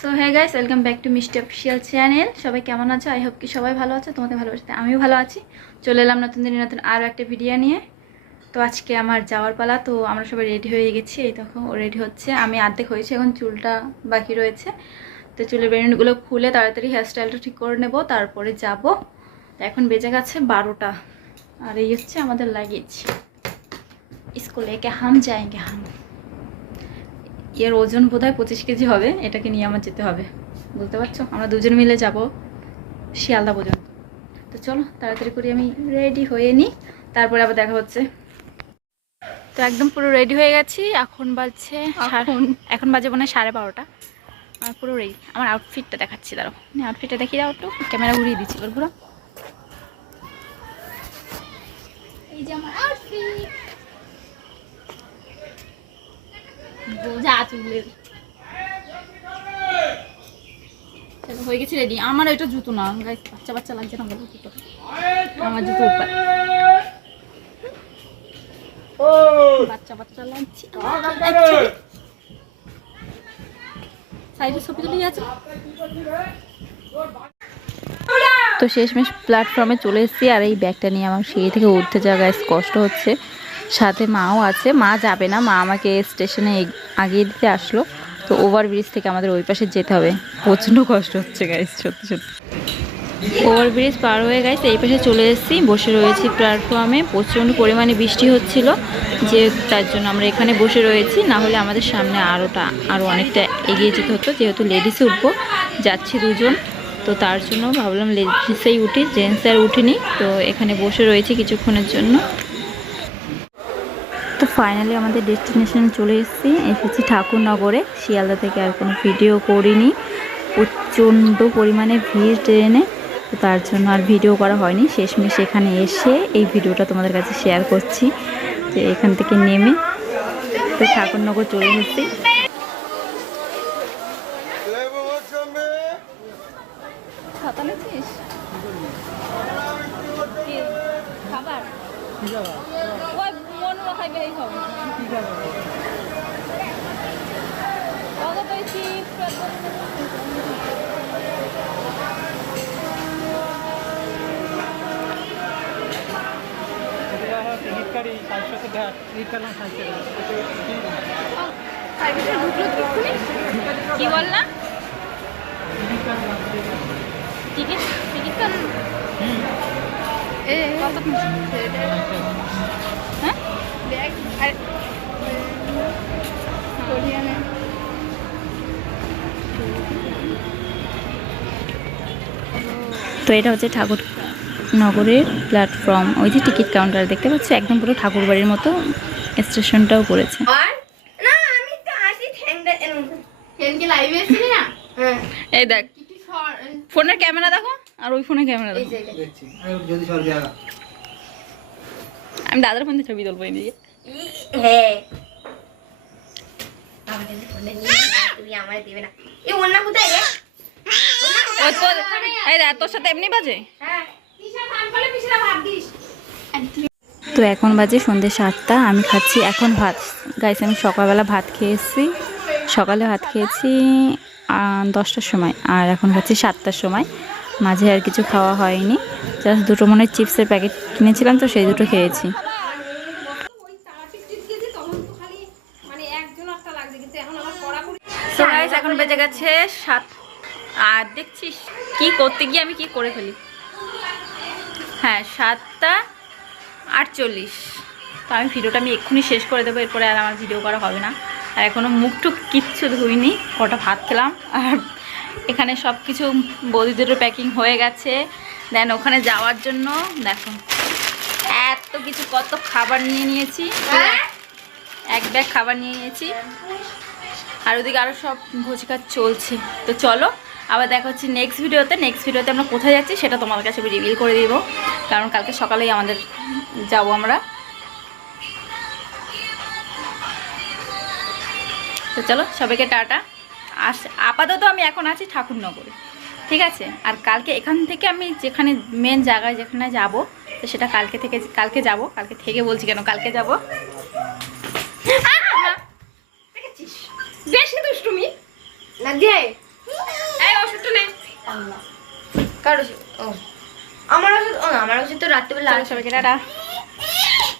So হ্যাঁ guys welcome back to mister official channel সবাই কেমন আছো? আই হোপ কি সবাই ভালো আছে, তোমাদের ভালোবাসতে আমিও ভালো আছি। চলে এলাম নতুন দিনে নতুন আরও একটা ভিডিও নিয়ে। তো আজকে আমার যাওয়ার পালা, তো আমরা সবাই রেডি হয়ে গেছি। এই তখন ও রেডি হচ্ছে। আমি আর্ধেক হয়েছি, এখন চুলটা বাকি রয়েছে। তো চুলের বেরুনগুলো খুলে তাড়াতাড়ি হেয়ারস্টাইলটা ঠিক করে নেব, তারপরে যাব। তো এখন বেজে গেছে বারোটা। আর এই হচ্ছে আমাদের লাগেজ স্কুলে কে হাম যাएंगे হাম। এর ওজন বোধহয় পঁচিশ কেজি হবে এটাকে নিয়ে আমার যেতে হবে। বুঝতে পারছ? আমরা দুজন মিলে যাব শিয়ালদা পর্যন্ত। তো চলো তাড়াতাড়ি করে আমি রেডি হয়ে নিই তারপরে আবার দেখা হচ্ছে। তো একদম পুরো রেডি হয়ে গেছি এখন বাজছে এখন। এখন বাজে মনে হয় সাড়ে বারোটা। আর পুরো রেডি আমার আউটফিটটা দেখাচ্ছি দাঁড়ো আউটফিটটা দেখিয়ে দাও একটু ক্যামেরা ঘুরিয়ে দিচ্ছি এবার ঘুরো। এই যে আমার আউটফিট বোঝা চুলের। হয়ে গেছে রেডি আমার এটা জুতো না। বাচ্চা বাচ্চা লাগছে না, বলো জুতো আমার জুতো বাচ্চা বাচ্চা লাগছে। সাইডে ছবি তুলে আছে তো শেষমেশ প্ল্যাটফর্মে চলে এসেছি, আর এই ব্যাগটা নিয়ে আমার সিঁড়ি থেকে উঠতে যাওয়া গাইস কষ্ট হচ্ছে। সাথে মাও আছে। মা যাবে না, মা আমাকে স্টেশনে আগিয়ে দিতে আসলো। তো ওভার ব্রিজ থেকে আমাদের ওই পাশে যেতে হবে। প্রচণ্ড কষ্ট হচ্ছে গাইস সত্যি সত্যি। ওভার ব্রিজ পার হয়ে গেছে এই পাশে চলে এসেছি। বসে রয়েছি প্ল্যাটফর্মে প্রচণ্ড পরিমাণে বৃষ্টি হচ্ছিল, যে তার জন্য আমরা এখানে বসে রয়েছি। না হলে আমাদের সামনে আরোটা আরও অনেকটা এগিয়ে যেতে হতো। যেহেতু লেডিসে উঠবো, যাচ্ছি দুজন। তো তার জন্য ভাবলাম লেডিসেই উঠি জেন্টস আর উঠিনি। তো এখানে বসে রয়েছি কিছুক্ষণের জন্য। তো ফাইনালি আমাদের ডেস্টিনেশনে চলে এসেছি। এসেছি ঠাকুরনগরে। শিয়ালদা থেকে আর কোনো ভিডিও করিনি। প্রচণ্ড পরিমাণে ভিড় ট্রেনে। তো তার জন্য আর ভিডিও করা হয়নি। শেষমেশ এখানে এসে এই ভিডিওটা তোমাদের কাছে শেয়ার করছি। যে এখান থেকে নেমে তো ঠাকুরনগর চলে এসেছি। ছাতা নিচ্ছিস খাবার ওই মন খাইবে এই সব কত পেয়েছি কি বললা? টিকিট টিকিট কাট কত হ্যাঁ তো এটা হচ্ছে ঠাকুর নগরের প্ল্যাটফর্ম ওই যে টিকিট কাউন্টার দেখতে পাচ্ছি? একদম পুরো ঠাকুর বাড়ির মতো স্টেশনটাও করেছে হ্যাঁ। এই দেখ ফোনের ক্যামেরা দেখো আর ওই ফোনের ক্যামেরা দেখো। আমি দাদার ফোন দিয়ে ছবি তুলবো এদিকে। হ্যাঁ। আমায় দেবে না। এই ওন্না কোথায় এই দেখ তোর সাথে এমনি বাজে? হ্যাঁ তো এখন বাজে সন্ধ্যে সাতটা আমি খাচ্ছি এখন ভাত। গাইছে আমি সকালবেলা ভাত খেয়েছি সকালে ভাত খেয়েছি দশটার সময় আর এখন খাচ্ছি সাতটার সময়। মাঝে আর কিছু খাওয়া হয়নি। জাস্ট দুটো মনে চিপসের প্যাকেট কিনেছিলাম তো সেই দুটো খেয়েছি। মানে গাইস এখন বেজে গেছে সাত আর দেখছিস কি করতে গিয়ে আমি কি করে ফেলি? হ্যাঁ সাতটা আটচল্লিশ। তো আমি ভিডিওটা আমি এক্ষুনি শেষ করে দেবো এরপরে আর আমার ভিডিও করা হবে না। আর এখনও মুখ টুক কিচ্ছু ধুইনি কটা ভাত খেলাম। আর এখানে সব কিছু বৌদিদেরও প্যাকিং হয়ে গেছে। দেন ওখানে যাওয়ার জন্য দেখো এত কিছু কত খাবার নিয়ে নিয়েছি। এক ব্যাগ খাবার নিয়ে নিয়েছি। আর ওদিকে আরও সব ভোজকাজ চলছে। তো চলো আবার দেখা হচ্ছে নেক্সট ভিডিওতে নেক্সট ভিডিওতে আমরা কোথায় যাচ্ছি সেটা তোমাদের কাছে রিভিল করে দিব। কারণ কালকে সকালেই আমাদের যাব আমরা। তো চলো, সবাইকে টাটা। আস, আপাতত আমি এখন আছি ঠাকুরনগরে। ঠিক আছে? আর কালকে এখান থেকে আমি যেখানে মেন জায়গায় যেখানে যাব, তো সেটা কালকে থেকে, কালকে যাব। কালকে থেকে বলছি কেন, কালকে যাব। বেশি দুষ্টুমি? না যে কার ও। আমার ওষুধ ও না, আমার ওষুধ তো রাত্রিবেলা সবাইকে টাটা।